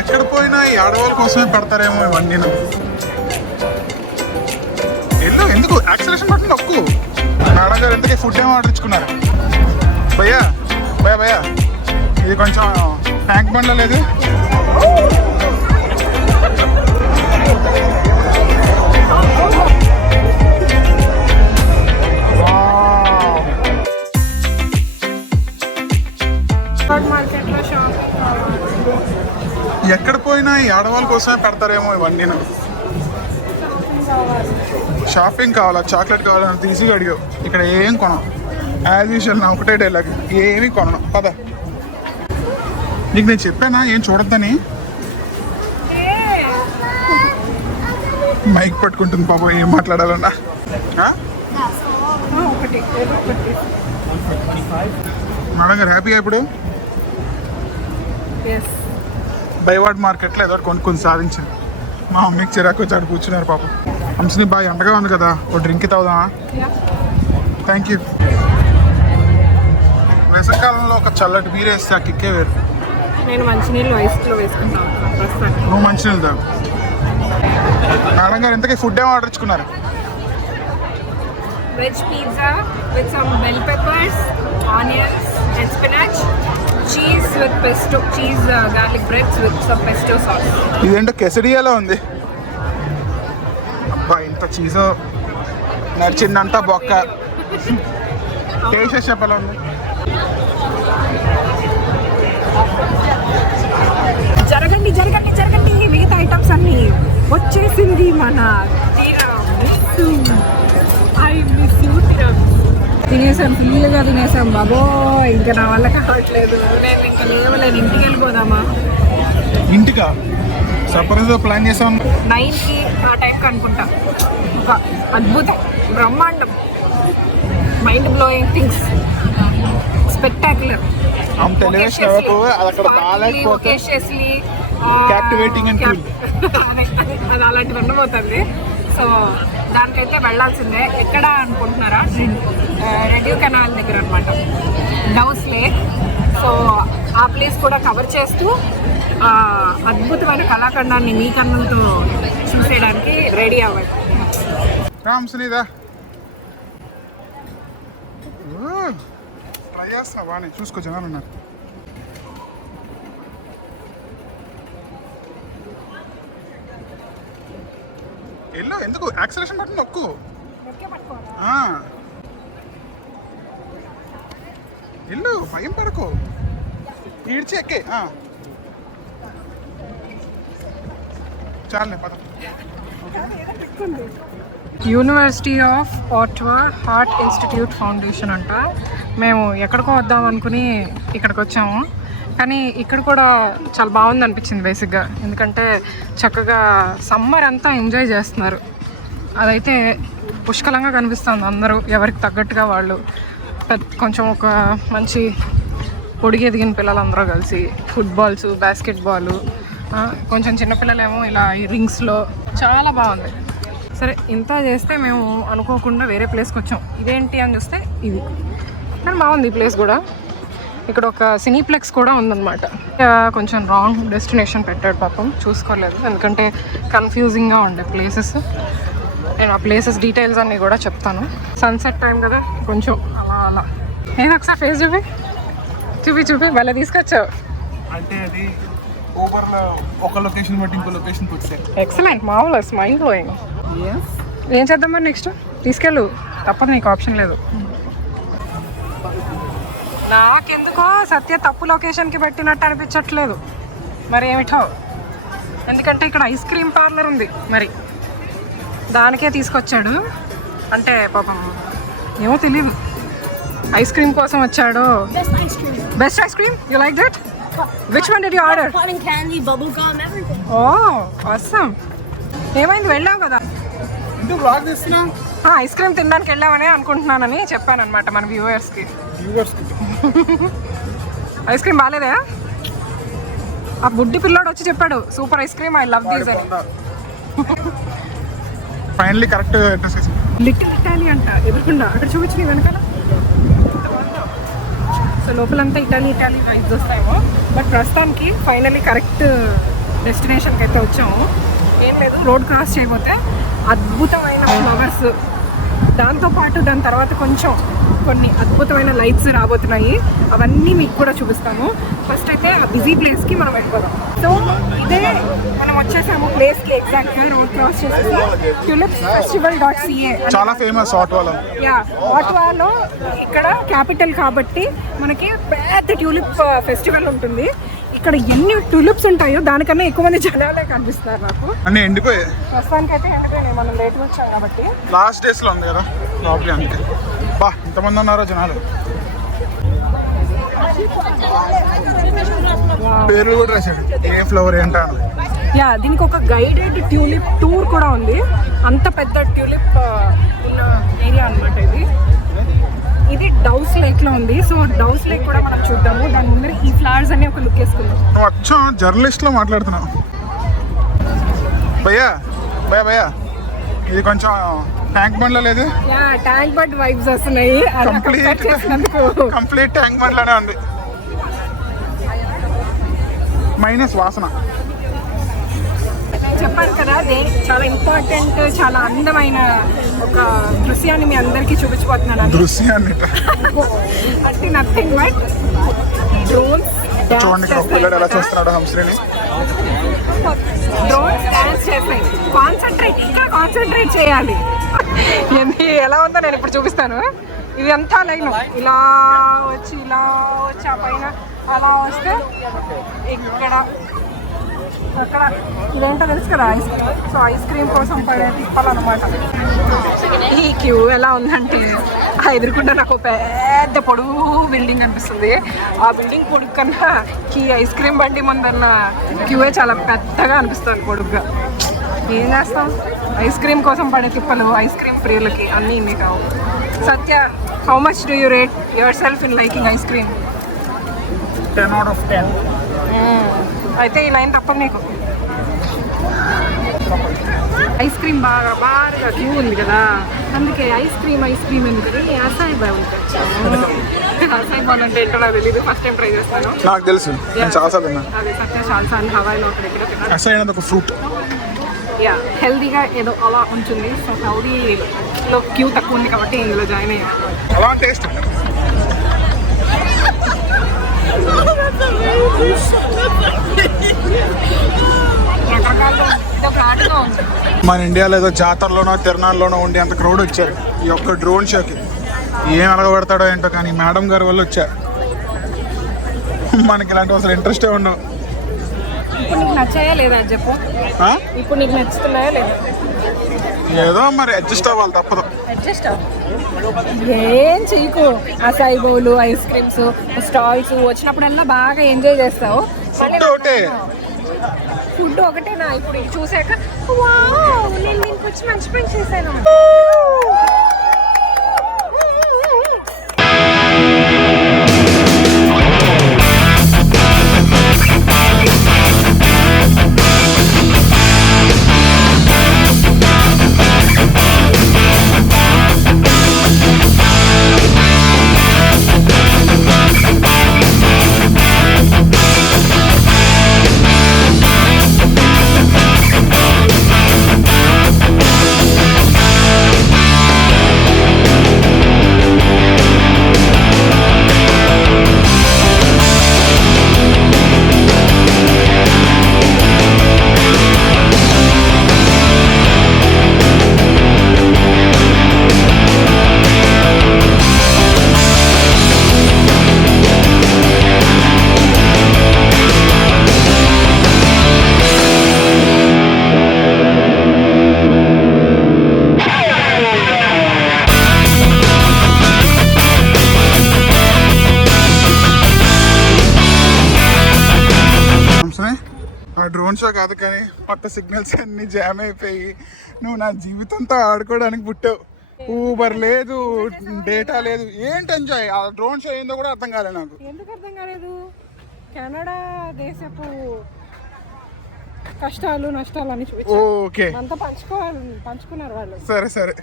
ఎక్కడ పోయినా ఈ ఆడవాళ్ళ కోసమే పెడతారేమో ఇవన్నీ ఎల్లు ఎందుకు? యాక్సిలేషన్ బట్టన్ నొక్కు నాన్నగారు ఎందుకే ఫుడ్ ఏమో ఆర్డర్ ఇచ్చుకున్నారు? భయ్యా భయ్యా భయ్యా. ఇది కొంచెం ట్యాంక్ బండ్లో లేదు కోసమే పెడతారేమో ఇవన్నీ షాపింగ్ కావాలా? చాక్లెట్ కావాలా? అని ఈజీగా అడిగావు ఇక్కడ ఏం కొనం? యాజ్ యూజువల్ నా ఒకటే డైలాగ్ ఏమీ కొనను. పద. నీకు నేను చెప్పానా? ఏం చూడొద్దని? మైక్ పట్టుకుంటుంది పాపం ఏం మాట్లాడాలన్నా? మేడం గారు హ్యాపీగా ఇప్పుడు? బైవాడ్ మార్కెట్లో ఏదో కొనుక్కొని సాధించాను మా మమ్మీకి చిరాకు వచ్చి ఆడ కూర్చున్నారు పాపం. హంసని బాగా ఎండగా ఉంది కదా ఓ డ్రింక్ తాగుదామా? థ్యాంక్ యూ వేసవికాలంలో ఒక చల్లటి బీర్ వేస్తే ఆ కిక్కే వేరు. నేను మంచినీళ్ళు ఐస్లో వేసుకుంటాను ప్రస్తుతానికి. నువ్వు మంచినీళ్ళు తాగు. మేడం గారు ఇంతకీ ఫుడ్ ఏమో order ఇచ్చుకున్నారు? Veg pizza with some bell peppers onions and spinach cheese with pesto cheese garlic breads with some pesto sauce ఇదేంటో కెసడియాలో ఉంది. అబ్బా ఇంత చీజో నడిచిందంతా బొక్క. టేస్ట్ చెప్పాలా ఉంది. జరగండి జరగండి జరగండి మిగతా ఐటమ్స్ అన్ని వచ్చేసింది మన తినేసాం ఫుల్గా తినేసాం. బాబో ఇంకా నా వల్ల కావట్లేదు. నేను ఇంకా లేవలేను ఇంటికి వెళ్ళిపోదామా? ఇంటికా? సర్ప్రైజ్ ప్లాన్ చేసాం. నైన్కి ఆ టైంకి అనుకుంటా. ఒక అద్భుతం బ్రహ్మాండం. Mind blowing things spectacular and cool. అది అలాంటివి ఉండబోతుంది. సో దానికైతే వెళ్ళాల్సిందే. ఎక్కడ అనుకుంటున్నారా? రెడ్యూ కెనాల్ దగ్గర అనమాట డౌస్ లేక్. సో ఆ ప్లేస్ కూడా కవర్ చేస్తూ అద్భుతమైన కళాఖండాన్ని మీ కన్నంతో చూసేయడానికి రెడీ అవ్వండి. రామ్ సునీదా. ట్రై చేస్తా బాగానే చూసుకో జనాలు ఉన్నారు. ఎల్లో ఎందుకు? యాక్సిలేషన్ బట్టన్ నొక్కు. ఇల్లు భయం పడకు. ఈడ్చి ఎక్కే చాలే పద. University of Ottawa heart institute foundation అంట. మేము ఎక్కడికో వద్దాం అనుకుని ఇక్కడికి వచ్చాము. కానీ ఇక్కడ కూడా చాలా బాగుంది అనిపించింది బేసిక్గా. ఎందుకంటే చక్కగా సమ్మర్ అంతా ఎంజాయ్ చేస్తున్నారు. అదైతే పుష్కలంగా కనిపిస్తుంది అందరూ ఎవరికి తగ్గట్టుగా వాళ్ళు. కొంచెం ఒక మంచి పొడిగి ఎదిగిన పిల్లలందరూ కలిసి ఫుట్బాల్స్ బాస్కెట్ బాల్ కొంచెం చిన్నపిల్లలేమో ఇలా ఈ రింగ్స్లో చాలా బాగుంది. సరే ఇంత చేస్తే మేము అనుకోకుండా వేరే ప్లేస్కి వచ్చాం. ఇదేంటి అని చూస్తే ఇది. కానీ బాగుంది ఈ ప్లేస్ కూడా. ఇక్కడ ఒక సినీప్లెక్స్ కూడా ఉందన్నమాట. కొంచెం రాంగ్ డెస్టినేషన్ పెట్టాడు పాపం. చూసుకోలేదు. ఎందుకంటే కన్ఫ్యూజింగ్గా ఉండే ప్లేసెస్ నేను ఆ ప్లేసెస్ డీటెయిల్స్ అన్నీ కూడా చెప్తాను. సన్సెట్ టైం కదా కొంచెం అలా. నేను ఒకసారి ఫేస్ చూపి? చూపి చూపి. భలే తీసుకొచ్చావు. అంటే అది ఊబర్లో ఒక లొకేషన్ బట్టి ఇంకో లొకేషన్కి వచ్చాయి. ఎక్సలెంట్ మామూలు మైండ్ బ్లోయింగ్ ఏం చేద్దాం మరి నెక్స్ట్ తీసుకెళ్ళు. తప్పదు నీకు ఆప్షన్ లేదు. నాకెందుకో సత్య తప్పు లొకేషన్కి పెట్టినట్టు అనిపించట్లేదు. మరి ఏమిటో ఎందుకంటే ఇక్కడ ఐస్ క్రీమ్ పార్లర్ ఉంది. మరి దానికే తీసుకొచ్చాడు. అంటే పాపం ఏమో తెలియదు ఐస్ క్రీమ్ కోసం వచ్చాడు? Best ice cream. Best ice cream you like that which one did you order Cotton candy, bubble gum, everything. ఓ అవసరం ఏమైంది వెళ్ళావు కదా? ఐస్ క్రీమ్ తినడానికి వెళ్ళామని అనుకుంటున్నానని చెప్పాను అనమాట మన వ్యూవర్స్కి. ఐస్ క్రీమ్ బాగాలేదా ఆ బుడ్డి పిల్లోడు వచ్చి చెప్పాడు super ice cream I love these అని. ఫైనల్లీ కరెక్ట్ లిటిల్ ఇటాలీ అంట ఎదురుకుండా. అక్కడ చూపించి నీ వెనకాల. సో లోపలంతా ఇటాలీ ఇటాలీ వైబ్స్ వస్తాయేమో బట్ ప్రస్తుతానికి ఫైనలీ కరెక్ట్ డెస్టినేషన్కి అయితే వచ్చాము. ఏం లేదు రోడ్ క్రాస్ చేయబోతే అద్భుతమైన ఫ్లవర్స్ దాంతోపాటు దాని తర్వాత కొంచెం కొన్ని అద్భుతమైన లైట్స్ రాబోతున్నాయి. అవన్నీ మీకు కూడా చూపిస్తాము. ఫస్ట్ అయితే ఆ బిజీ ప్లేస్కి మనం వెళ్ళిపోదాం. సో ఇదే మనం వచ్చేసాము ప్లేస్కి ఎగ్జాక్ట్గా రోడ్ క్రాస్ చేసేసి ట్యూలిప్స్ ఫెస్టివల్ డాట్ సిఏ చాలా ఫేమస్ ఆటోలో యా వాట్వాలో ఇక్కడ క్యాపిటల్ కాబట్టి మనకి పెద్ద ట్యూలిప్ ఫెస్టివల్ ఉంటుంది. ఇక్కడ ఎన్ని ట్యూలిప్స్ ఉంటాయో దానికన్నా ఎక్కువ మంది జనాలే కనిపిస్తున్నారు నాకు. అన్నీ ఎండిపోయాయి ప్రస్తుతానికి అయితే ఎండిపోయినాయి మనం లేట్గా వచ్చాం కాబట్టి. లాస్ట్ డేస్లో ఉంది కదా అందుకే బా ఇంతమంది ఉన్నారో జనాలు? పేర్లు కూడా రాశాడు. ఏ ఫ్లవర్ ఏంటా. యా దీనికి ఒక గైడెడ్ ట్యూలిప్ టూర్ కూడా ఉంది. అంత పెద్ద ట్యూలిప్ ఉన్న ఏరియా అన్నమాట ఇది. ఇది డౌస్ లేక్లో ఉంది. సో డౌస్ లేక్ కూడా మనం చూద్దాము. దాని ముందర ఈ ఫ్లవర్స్ అన్ని ఒక లుక్ వేసుకుందాం. నువ్వు వచ్చా జర్నలిస్ట్లో మాట్లాడుతున్నావు. భయ్యా భయ్యా భయ్యా. ఇది కొంచెం ట్యాంక్ బండ్లో లేదు? ట్యాంక్ బర్డ్ వైబ్స్ వస్తున్నాయి. కంప్లీట్ కంప్లీట్ ట్యాంక్ బండ్లోనే ఉంది. మైనస్ వాసన. చెప్పాను కదా అదే చాలా ఇంపార్టెంట్ చాలా అందమైన ఒక దృశ్యాన్ని మీ అందరికీ చూపించబోతున్నాను. దృశ్యాన్ని అంటే నథింగ్ బట్ డ్రోన్స్ చూడండి ఇక్కడ పిల్లడు ఎలా చేస్తున్నాడు హంశ్రీని కాన్సన్ట్రేట్ ఇంకా కాన్సన్ట్రేట్ చేయాలి. ఎలా ఉందో నేను ఇప్పుడు చూపిస్తాను. ఇది అంతా లైన్. ఇలా వచ్చి ఇలా వచ్చి ఆ పైన అలా వస్తే ఇక్కడ అక్కడ ఇదేంటో తెలుసు కదా ice cream so ice cream కోసం పడే తిప్పాలన్నమాట. ఈ క్యూ ఎలా ఉందంటే ఆ ఎదురుకుండా నాకు పెద్ద పొడుగు బిల్డింగ్ అనిపిస్తుంది ఆ బిల్డింగ్ పొడుగు కన్నా ఈ ఐస్ క్రీమ్ బండి ముందన్న క్యూఏ చాలా పెద్దగా అనిపిస్తుంది పొడుగ్గా. ఏం చేస్తాం? ఐస్ క్రీమ్ కోసం పడే తిప్పలు ఐస్ క్రీమ్ ప్రియులకి అన్నీ ఇన్ని కావు. Satya how much do you rate yourself in liking ice cream ten out of ten అయితే ఈ లైన్ తప్పదు నీకు. ఐస్ క్రీమ్ బాగా బాగా క్యూ ఉంది కదా. అందుకే ఐస్ క్రీమ్ ఐస్ క్రీమ్ ఎందుకని? అసాయి బాయ్ వచ్చాము అసాయి బాల్ అంటే ఏంటో నాకు తెలియదు ఫస్ట్ టైం ట్రై చేస్తాను. నాకు తెలుసు. నేను చాలాసార్లు తిన్నాను అది సత్య చాల్సా అని హవాయిలో తిన్నాను అసలు అయినది ఒక ఫ్రూట్. యా హెల్దీగా ఏదో అలా ఉంటుంది సో సౌదీలో క్యూ తక్కువ ఉంది కాబట్టి ఇందులో జాయిన్ అయ్యాను అలా టేస్ట్. రకరకాలుగా ఉంది. ఇది ఒక ఆటగా ఉంది మన ఇండియాలో ఏదో జాతరలోనో తిరణాల్లోనో ఉండి అంత క్రౌడ్ వచ్చారు. ఈ ఒక్క డ్రోన్ షోకి ఏం అడగబడతాడో ఏంటో కానీ మేడం గారి వల్ల వచ్చా మనకి ఇలాంటి అసలు ఇంట్రెస్టే ఉండవు. ఇప్పుడు నీకు నచ్చాయా లేదా అది చెప్పు? ఇప్పుడు నీకు నచ్చుతున్నాయా లేదా? ఏదో మరి అడ్జస్ట్ అవ్వాలి తప్పదు. అడ్జస్ట్ ఏం చెయ్యకు acai bowl ice creams stalls వచ్చినప్పుడల్లా బాగా ఎంజాయ్ చేస్తావు. ఫుడ్ ఒకటేనా ఇప్పుడు ఇది చూసాక? వావ్ నేను దీనికి వచ్చి మంచి పని చేశాను. ఆ డ్రోన్ షో కాదు కానీ కొత్త సిగ్నల్స్ అన్ని జామ్ అయిపోయి నువ్వు నా జీవితంతో ఆడుకోవడానికి పుట్టావు. ఊబర్ లేదు డేటా లేదు. ఏంటి ఎంజాయ్ ఆ డ్రోన్ షో ఏందో కూడా అర్థం కాలే నాకు. ఎందుకు అర్థం కాలేదు? కెనడా దేశపు కష్టాలు నష్టాలు అని చూపించారు. ఓకే అంతా పంచుకోవాలి పంచుకున్నారు వాళ్ళు. సరే సరే.